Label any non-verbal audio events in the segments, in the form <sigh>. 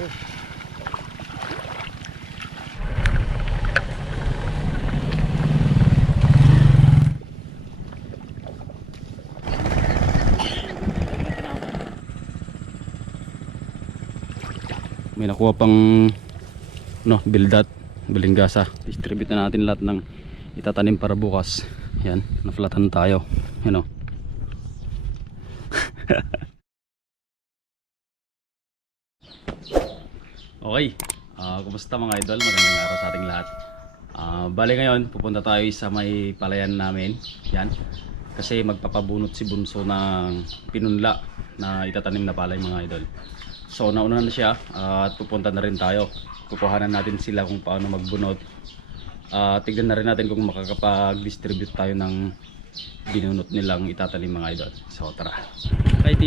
may nakuha pang no, bildat bilingasa distribute na natin lahat ng itatanim para bukas. Yan naflatan tayo. Yan o okay Ah, kumusta mga idol magandang araw sa ating lahat Ah, bale ngayon pupunta tayo sa may palayan namin yan kasi magpapabunot si Bunso ng pinunla na itatanim na palay mga idol So nauna na siya ah, at pupunta na rin tayo. Kukuhanan natin sila kung paano magbunot. Ah, tignan na rin natin kung makakapag-distribute tayo ng binunot nilang itatanim mga idol. So tara. Kay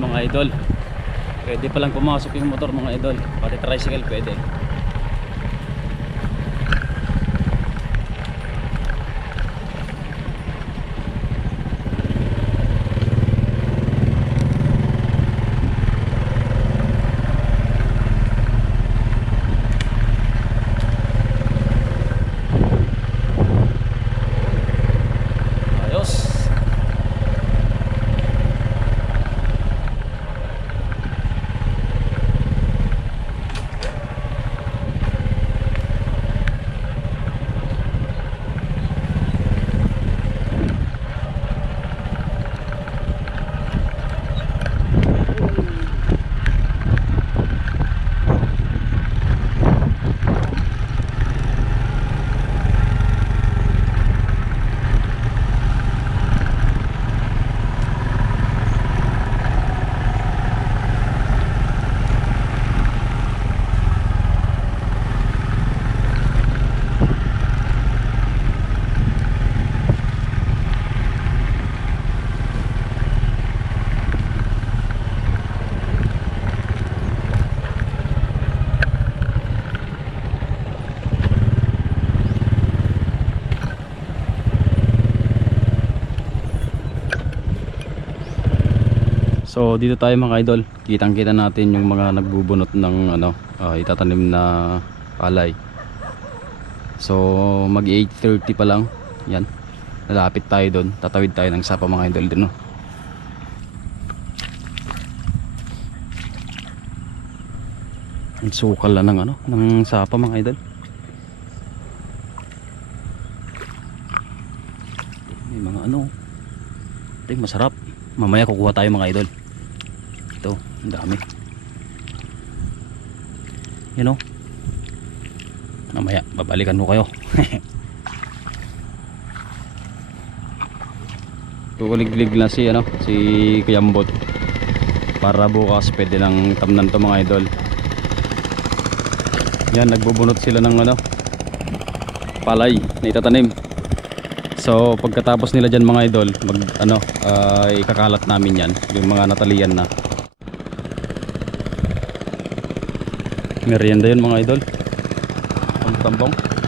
mga idol. Pwede palang pumasok yung motor mga idol. Pati tricycle pwede. So dito tayo mga idol, kitang-kita natin yung mga nagbubunot ng ano, ah, itatanim na palay. So mag 8:30 pa lang. Yan. Lalapit tayo doon. Tatawid tayo ng sapa mga idol din, no. Ang sukal na ng ano, ng sapa mga idol. May mga ano. Yung masarap. Mamaya kukuha tayo mga idol. Ang dami. You know? Mamaya, babalikan ko kayo. <laughs> Tukuliglig na si ano, si Kuyambot. Para bukas pwede nang tamnan to mga idol. Yan, nagbubunot sila ng ano, palay na itatanim. So pagkatapos nila dyan mga idol, mag ano, ah, ikakalat namin yan, yung mga natalian na. Merienda yun mga idol. Ang tambong. <laughs>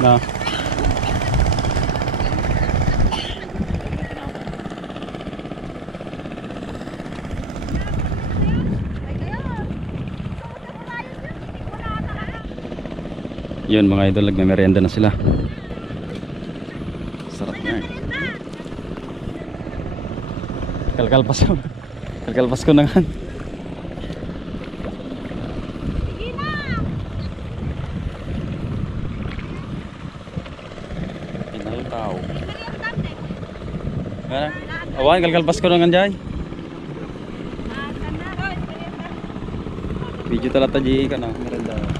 na yun mga idol nagme-merienda na sila sarap na eh kalkalpas ko kalkalpas ko na nga Inalkaw. Ano? Awan, kalkalpas ko na nga dyan. Video talata di ka na. Merenda.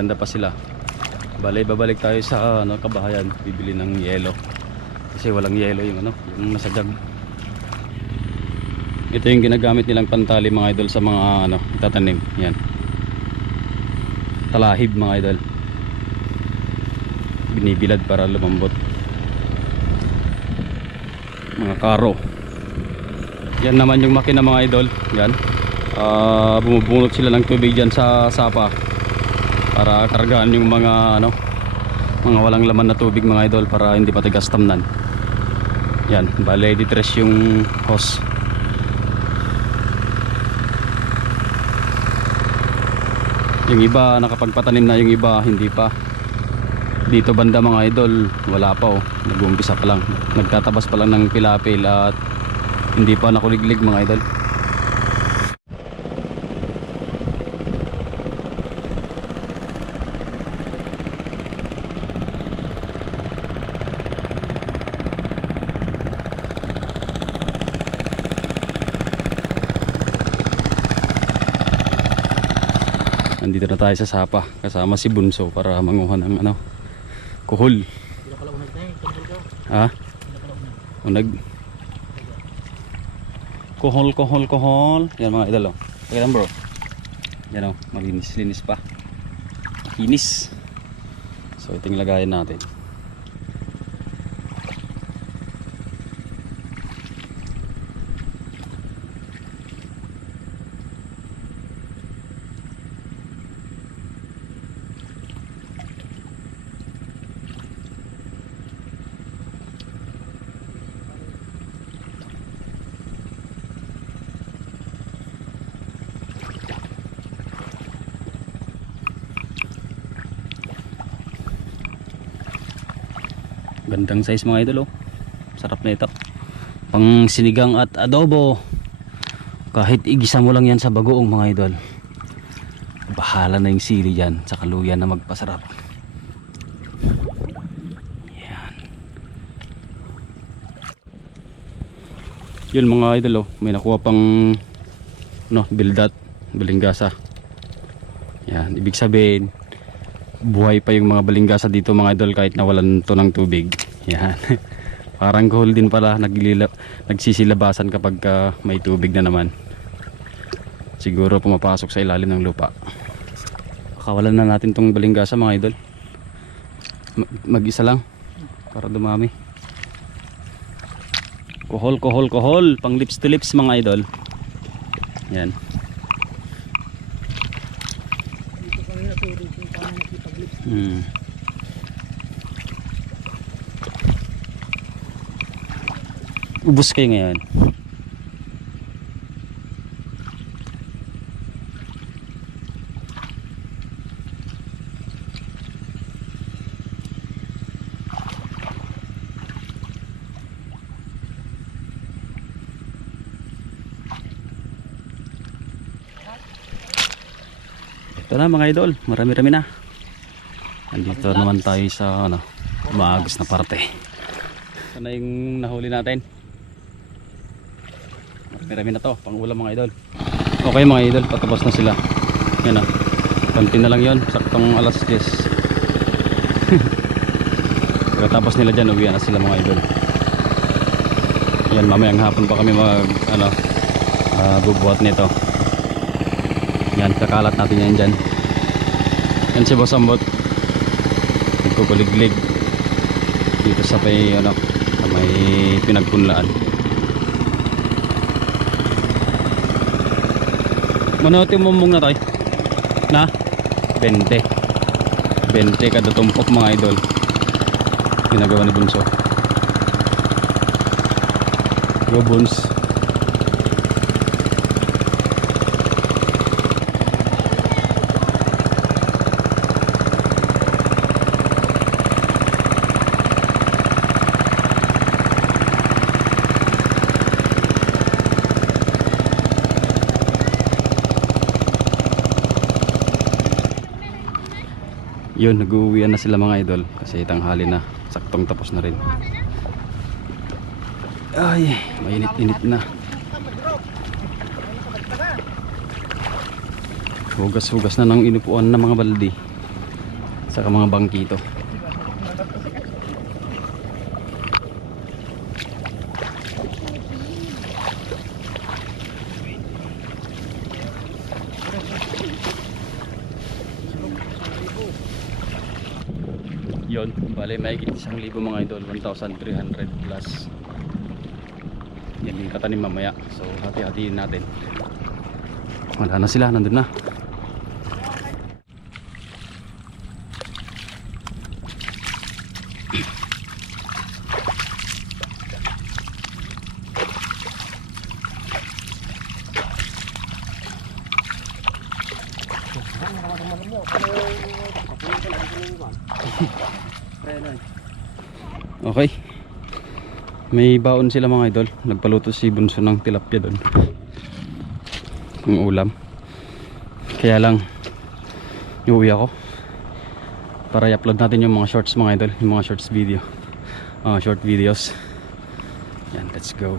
May merenda pa sila. Balay babalik tayo sa ano kabahayan, bibili ng yelo. Kasi walang yelo yung ano, yung nasa jug. Ito yung ginagamit nilang pantali mga idol sa mga ano, itatanim. Yan. Talahib mga idol. Binibilad para lumambot. Mga karo. Yan naman yung makina mga idol. Yan. Ah, bumubunot sila ng tubig dyan sa sapa para kargaan yung mga ano mga walang laman na tubig mga idol para hindi patigas tamnan yan bale ditres yung hose. Yung iba nakapagpatanim na yung iba hindi pa. Dito banda mga idol wala pa oh. Nag-uumpisa pa lang. Nagtatabas pa lang ng pilapil at hindi pa nakuliglig mga idol Nandito na tayo sa Sapa kasama si Bunso para manguha ng ano kuhol. Ha? Unag. Kuhol, kuhol, kuhol. Yan mga idol oh. Pakita mo, bro. Yan oh, malinis, linis pa. Kinis. So ito yung lagayan natin. Gandang size mga idol oh. Sarap na ito. Pang sinigang at adobo. Kahit igisa mo lang yan sa bagoong mga idol. Bahala na yung sili dyan sa kaluyan na magpasarap. Yan. Yun mga idol oh, may nakuha pang no, bildat, balinggasa. Yan, ibig sabihin buhay pa yung mga balinggasa dito mga idol kahit nawalan to ng tubig. Yan. <laughs> Parang gold din pala naglila, nagsisilabasan kapag ka may tubig na naman. Siguro pumapasok sa ilalim ng lupa. Kawalan na natin tong balinggasa mga idol. Ma- Mag-isa lang para dumami. Kohol, kohol, kohol. Pang lips to lips mga idol. Yan. Hmm. Ubus kayo ngayon. Ito na mga idol, marami-rami na. Andito naman tayo sa ano, maagos na parte. Na yung nahuli natin. Marami-rami na to, pang ulam mga idol. Okay mga idol, patapos na sila. Yan na. Konti na lang yon, saktong alas 10. <laughs> Pagkatapos nila dyan, uwi na sila mga idol. Yan, mamayang hapon pa kami mag, ano, ah, bubuhat nito. Yan, kakalat natin yan dyan. Yan si Boss Ambot nagkukuliglig dito sa may ano may pinagpunlaan Manotin mo muna tayo na? 20 20 kada tumpok mga idol. Ginagawa ni Bunso. Go Buns Yun, nag-uwian na sila mga idol kasi tanghali na, saktong tapos na rin. Ay, mainit-init na. Hugas-hugas na ng inupuan ng mga baldi. Saka mga bangkito. Yon, bale may isang libo mga idol, 1,300 plus. Yan yung katanim mamaya. So hati-hatiin natin. Wala na sila, nandun na. May baon sila mga idol. Nagpaluto si Bunso ng tilapia doon. Ang ulam. Kaya lang uuwi ako para i-upload natin yung mga shorts mga idol, yung mga shorts video. Ah, short videos. Yan, let's go.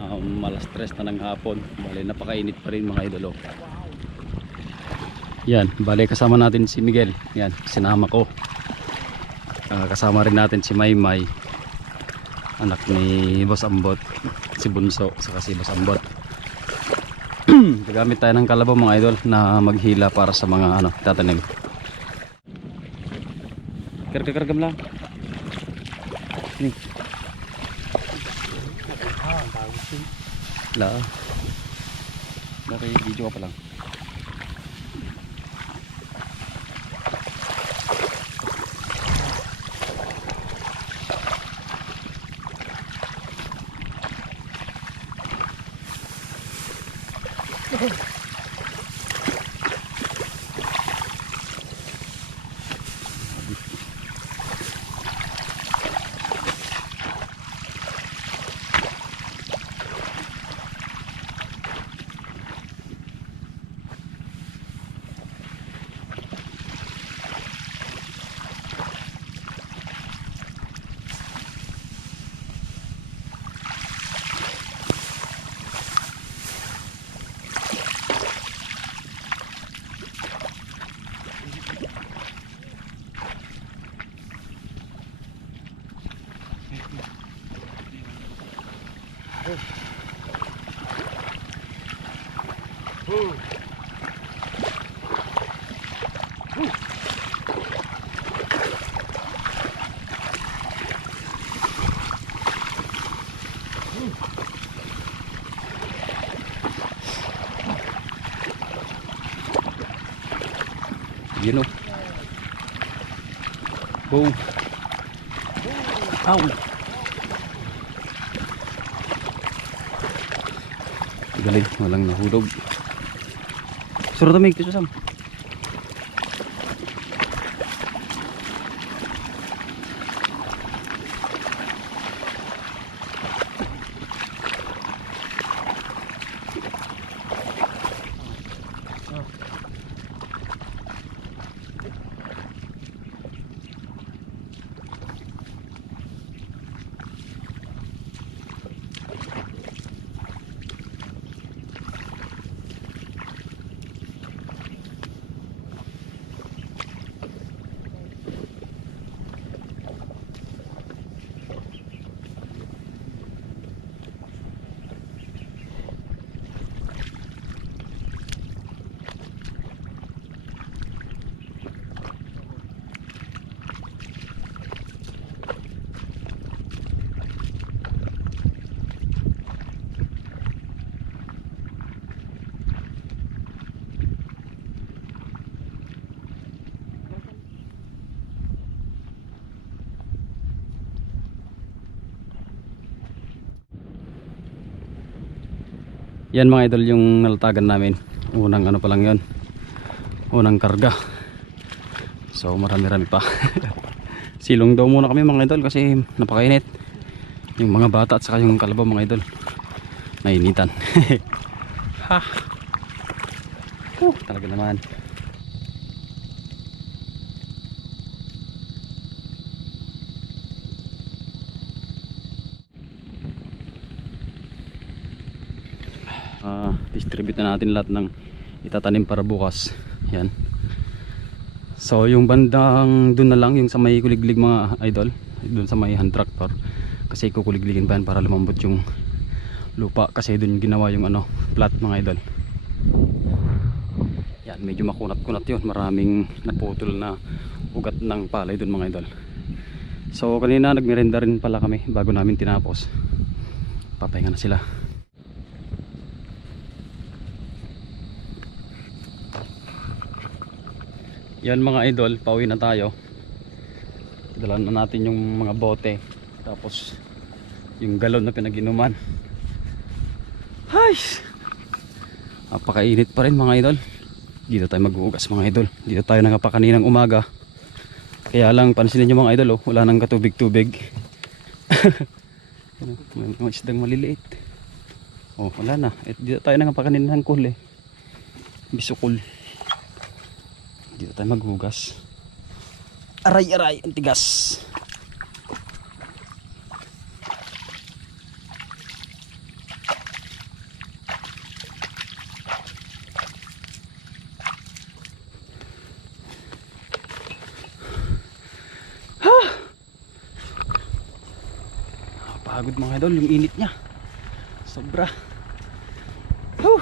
Um, malas stress na ng hapon. Bale, napakainit pa rin mga idol. oh. Yan, bale kasama natin si Miguel. Yan, sinama ko. Ah, kasama rin natin si Maymay anak ni Boss Ambot si Bunso saka si Boss Ambot. <clears throat> Gagamit tayo ng kalabaw mga idol na maghila para sa mga ano tatanim. Karga-kargam lang. Ni la Dari video ka pa lang Oh. Ow. Galing, walang nahulog. Surut na may kisusam. Yan mga idol yung nalatagan namin. Unang ano pa lang yon. Unang karga. So marami-rami pa. <laughs> Silong daw muna kami mga idol kasi napakainit. Yung mga bata at saka yung kalabaw mga idol. Nainitan. <laughs> ha. Oh, talaga naman. Ah, distribute na natin lahat ng itatanim para bukas. Yan. So yung bandang doon na lang yung sa may kuliglig mga idol, doon sa may hand tractor kasi kukuligligin pa yan para lumambot yung lupa kasi doon ginawa yung ano, plat mga idol. Yan, medyo makunat-kunat yun. Maraming naputol na ugat ng palay doon mga idol. So kanina nagmerenda rin pala kami bago namin tinapos. Papahinga na sila. Yan mga idol, pauwi na tayo. Dala na natin yung mga bote. Tapos yung galon na pinag-inuman. Hay! Napakainit pa rin mga idol. Dito tayo mag-uugas mga idol. Dito tayo nangapa kaninang umaga. Kaya lang pansinin nyo mga idol, oh, wala nang katubig-tubig. Ano, <laughs> May mga isdang maliliit. Oh, wala na. Et dito tayo nangapa kaninang hangkul eh. Bisukol. Dito tayo maghugas. Aray, aray, ang tigas. Pagod mga idol, yung init niya. Sobra. Whew.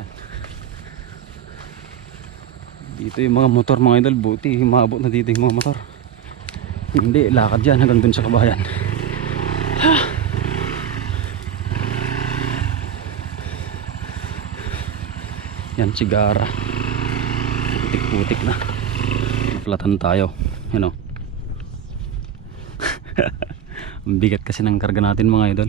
Yan. Dito yung mga motor mga idol, buti humabot na dito yung mga motor. Hindi, lakad yan hanggang dun sa kabayan. <sighs> Yan, sigara. Putik-putik na. Naplatan tayo. Yan o. <laughs> Ang bigat kasi ng karga natin mga idol.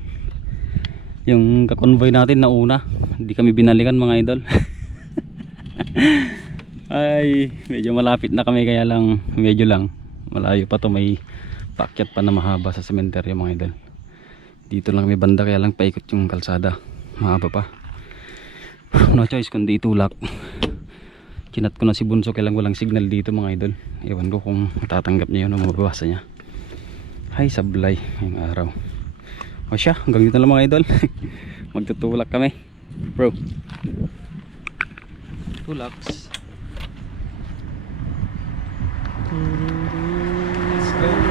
Yung kakonvoy natin na una, hindi kami binalikan mga idol. <laughs> Ay, medyo malapit na kami kaya lang medyo lang. Malayo pa to may pakyat pa na mahaba sa sementeryo mga idol. Dito lang may banda kaya lang paikot yung kalsada. Mahaba pa. No choice kundi itulak. Kinat ko na si Bunso kailang walang signal dito mga idol. Ewan ko kung matatanggap niya yun o mababasa niya. Ay, sablay ngayong araw. O siya, hanggang dito lang mga idol. <laughs> Magtutulak kami. Bro. Tulaks. Let's go.